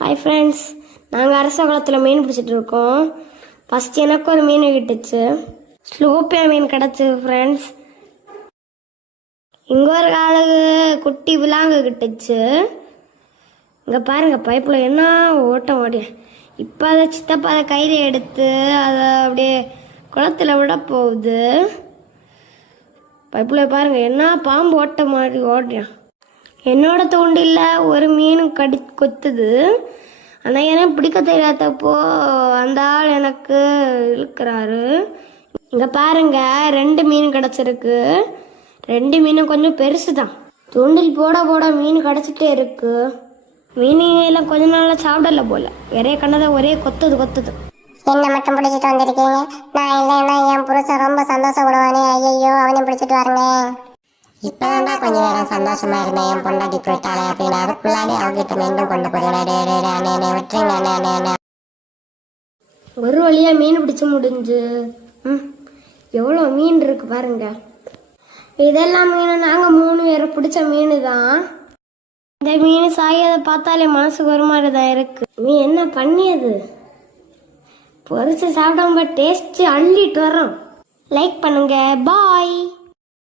Hi friends, நாங்கள் அரச குளத்தில் மீன் பிடிச்சிட்டு இருக்கோம். ஃபஸ்ட் எனக்கு ஒரு மீன் கிட்டுச்சு, ஸ்லோப்பியா மீன் கிடச்சி ஃப்ரெண்ட்ஸ். இங்கே ஒரு காலுக்கு குட்டி விலாங்கு கிட்டுச்சு. இங்கே பாருங்கள், பைப்பில் என்ன ஓட்டம் ஓடிய. இப்போ அதை சித்தப்பா அதை கையில் எடுத்து அதை அப்படியே குளத்துல விட போகுது. பைப்பில் பாருங்கள், என்ன பாம்பு ஓட்ட மாதிரி ஓடுறான். என்னோட தூண்டில் ஒரு மீன் கொத்துது. ஆனால் எனக்கு பிடிக்க தெரியாதப்போ அந்த ஆள் எனக்கு இழுக்கிறாரு. இங்கே பாருங்க, 2 மீன் கிடச்சிருக்கு. 2 மீனும் கொஞ்சம் பெருசு தான். தூண்டில் போட போட மீன் கிடச்சிட்டே இருக்கு. மீன் எல்லாம் கொஞ்ச நாளாக சாப்பிடல போல, நிறைய கண்ணதை ஒரே கொத்துது. என்ன மட்டும் பிடிச்சிட்டு வந்திருக்கீங்க? நான் இல்லைன்னா என் புருஷன் ரொம்ப சந்தோஷப்படுவானே. ஐயோ, அவனையும் பிடிச்சிட்டு வரங்க. இப்பதான்டா கொஞ்ச நேரம் சந்தோஷமா இருந்தேன், என் பொண்டாட்டி போயிட்டாளே அப்படின்னு. அதுக்குள்ளாலே அவகிட்ட மீண்டும் கொண்டு போறேன். விட்டுருங்க. ஒரு வழியா மீன் பிடிச்சு முடிஞ்சு. எவ்வளோ மீன் இருக்கு பாருங்க. இதெல்லாம் மீன் நாங்கள் 3 பேர் பிடிச்ச மீன் தான். இந்த மீன் சாயதை பார்த்தாலே மனசுக்கு ஒரு மாதிரி தான் இருக்கு. நீ என்ன பண்ணியது? பொரிச்சு சாப்பிடாம டேஸ்ட் அள்ளிட்டு வரோம். லைக் பண்ணுங்க. பாய்.